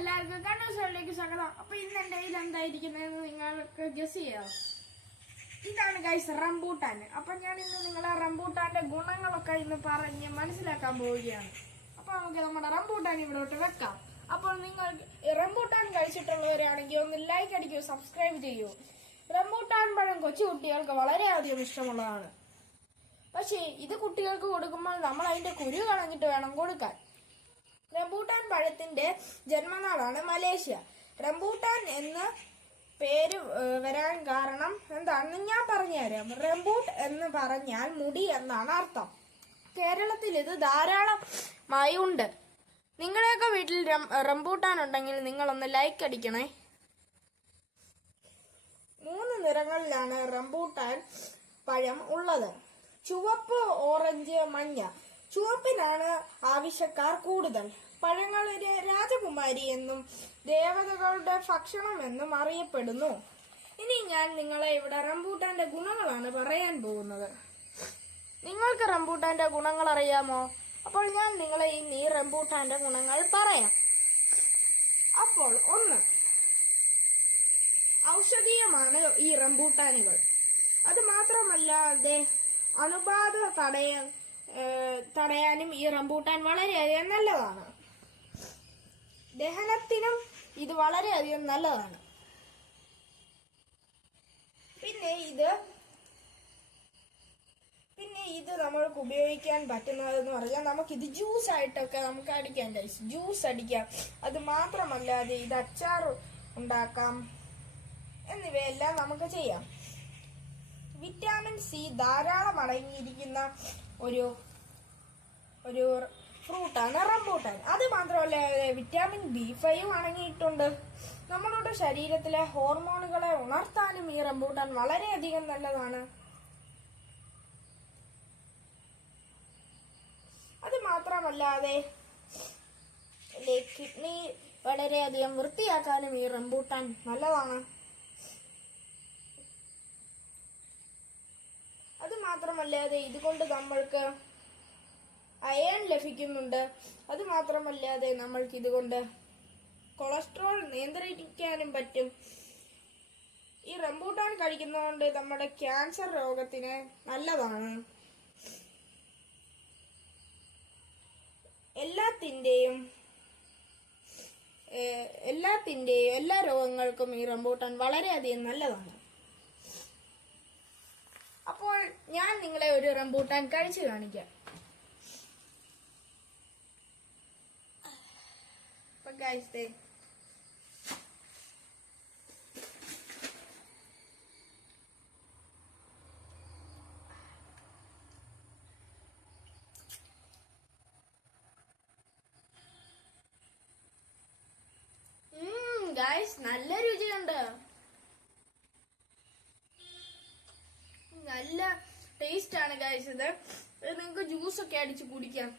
എല്ലാവർക്കും കണ്ണൂസോളിലേക്ക് സ്വാഗതം. അപ്പൊ ഇന്ന് എന്റെ കയ്യിൽ എന്തായിരിക്കുന്നതെന്ന് നിങ്ങൾക്ക് ഗസ് ചെയ്യാം. ഇതാണ് ഗൈസ് റംബൂട്ടാൻ. അപ്പൊ ഞാൻ ഇന്ന് നിങ്ങളെ റംബൂട്ടാന്റെ ഗുണങ്ങളൊക്കെ ഇന്ന് പറഞ്ഞ് മനസ്സിലാക്കാൻ പോവുകയാണ്. അപ്പൊ നമുക്ക് നമ്മുടെ റംബൂട്ടാൻ ഇവിടോട്ട് വെക്കാം. അപ്പോൾ നിങ്ങൾ റംബൂട്ടാൻ കഴിച്ചിട്ടുള്ളവരാണെങ്കിൽ ഒന്ന് ലൈക്ക് അടിക്കൂ സബ്സ്ക്രൈബ് ചെയ്യൂ. റംബൂട്ടാൻ പഴം കൊച്ചു കുട്ടികൾക്ക് വളരെയധികം ഇഷ്ടമുള്ളതാണ്. പക്ഷേ ഇത് കുട്ടികൾക്ക് കൊടുക്കുമ്പോൾ നമ്മൾ അതിന്റെ കുരു കളഞ്ഞിട്ട് വേണം കൊടുക്കാൻ. റംബൂട്ടാൻ പഴത്തിന്റെ ജന്മനാടാണ് മലേഷ്യ. റംബൂട്ടാൻ എന്ന് പേര് വരാൻ കാരണം എന്താണെന്ന് ഞാൻ പറഞ്ഞുതരാം. റംബൂട്ട് എന്ന് പറഞ്ഞാൽ മുടി എന്നാണ് അർത്ഥം. കേരളത്തിൽ ഇത് ധാരാളമായി ഉണ്ട്. നിങ്ങളുടെയൊക്കെ വീട്ടിൽ റംബൂട്ടാൻ ഉണ്ടെങ്കിൽ നിങ്ങളൊന്ന് ലൈക്ക് അടിക്കണേ. മൂന്ന് നിറങ്ങളിലാണ് റംബൂട്ടാൻ പഴം ഉള്ളത്. ചുവപ്പ് ഓറഞ്ച് മഞ്ഞ. ചുവപ്പിനാണ് ആവശ്യക്കാർ കൂടുതൽ. പഴങ്ങളിലെ രാജകുമാരി എന്നും ദേവതകളുടെ ഭക്ഷണമെന്നും അറിയപ്പെടുന്നു. ഇനി ഞാൻ നിങ്ങളെ ഇവിടെ റംബൂട്ടാന്റെ ഗുണങ്ങളാണ് പറയാൻ പോകുന്നത്. നിങ്ങൾക്ക് റംബൂട്ടാന്റെ ഗുണങ്ങൾ അറിയാമോ? അപ്പോൾ ഞാൻ നിങ്ങളെ ഇനി റംബൂട്ടാന്റെ ഗുണങ്ങൾ പറയാം. അപ്പോൾ ഒന്ന് ഔഷധീയമാണ് ഈ റംബൂട്ടാനുകൾ. അത് മാത്രമല്ലാതെ അണുബാധ തടയാൻ തടയാനും ഈ റംബൂട്ടാൻ വളരെയധികം നല്ലതാണ്. ദഹനത്തിനും ഇത് വളരെയധികം നല്ലതാണ്. പിന്നെ ഇത് പിന്നെ ഇത് നമ്മൾക്ക് ഉപയോഗിക്കാൻ പറ്റുന്നതെന്ന് പറഞ്ഞാൽ നമുക്കിത് ജ്യൂസ് ആയിട്ടൊക്കെ നമുക്ക് അടിക്കാം ഗൈസ് ജ്യൂസ് അടിക്കാം. അത് മാത്രമല്ലാതെ ഇത് അച്ചാർ ഉണ്ടാക്കാം എന്നിവയെല്ലാം നമുക്ക് ചെയ്യാം. വിറ്റാമിൻ സി ധാരാളം അടങ്ങിയിരിക്കുന്ന ഒരു ഒരു ഫ്രൂട്ടാണ് റംബൂട്ടാൻ. അത് മാത്രമല്ല വിറ്റാമിൻ ബി ഫൈവ് അടങ്ങിയിട്ടുണ്ട് നമ്മളുടെ ശരീരത്തിലെ ഹോർമോണുകളെ ഉണർത്താനും ഈ റംബൂട്ടാൻ വളരെയധികം നല്ലതാണ്. അത് മാത്രമല്ലാതെ കിഡ്നി വളരെയധികം വൃത്തിയാക്കാനും ഈ റംബൂട്ടാൻ നല്ലതാണ്. അത് മാത്രമല്ലാതെ ഇതുകൊണ്ട് നമ്മൾക്ക് അയൺ ലഭിക്കുന്നുണ്ട്. അത് മാത്രമല്ലാതെ നമ്മൾക്ക് ഇതുകൊണ്ട് കൊളസ്ട്രോൾ നിയന്ത്രിക്കാനും പറ്റും. ഈ റംബൂട്ടാൻ കഴിക്കുന്നതുകൊണ്ട് നമ്മുടെ ക്യാൻസർ രോഗത്തിന് നല്ലതാണ്. എല്ലാത്തിന്റെയും എല്ലാത്തിന്റെയും എല്ലാ രോഗങ്ങൾക്കും ഈ റംബൂട്ടാൻ വളരെയധികം നല്ലതാണ്. അപ്പോൾ ഞാൻ നിങ്ങളെ ഒരു റംബൂട്ടാൻ കഴിച്ചു കാണിക്കാം. ഗായ്സ് നല്ല രുചിയുണ്ട്. നല്ല ടേസ്റ്റ് ആണ് ഗൈസ് ഇത്. നിങ്ങൾക്ക് ജ്യൂസ് ഒക്കെ അടിച്ച് കുടിക്കാം.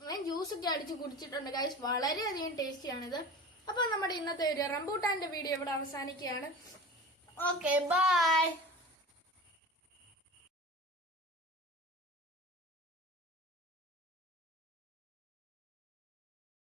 ഞാൻ ജ്യൂസ് ഒക്കെ അടിച്ച് കുടിച്ചിട്ടുണ്ട് വളരെ വളരെയധികം ടേസ്റ്റി ആണിത് അപ്പോൾ നമ്മുടെ ഇന്നത്തെ ഒരു റംബൂട്ടാന്റെ വീഡിയോ ഇവിടെ അവസാനിക്കുകയാണ്. Okay bye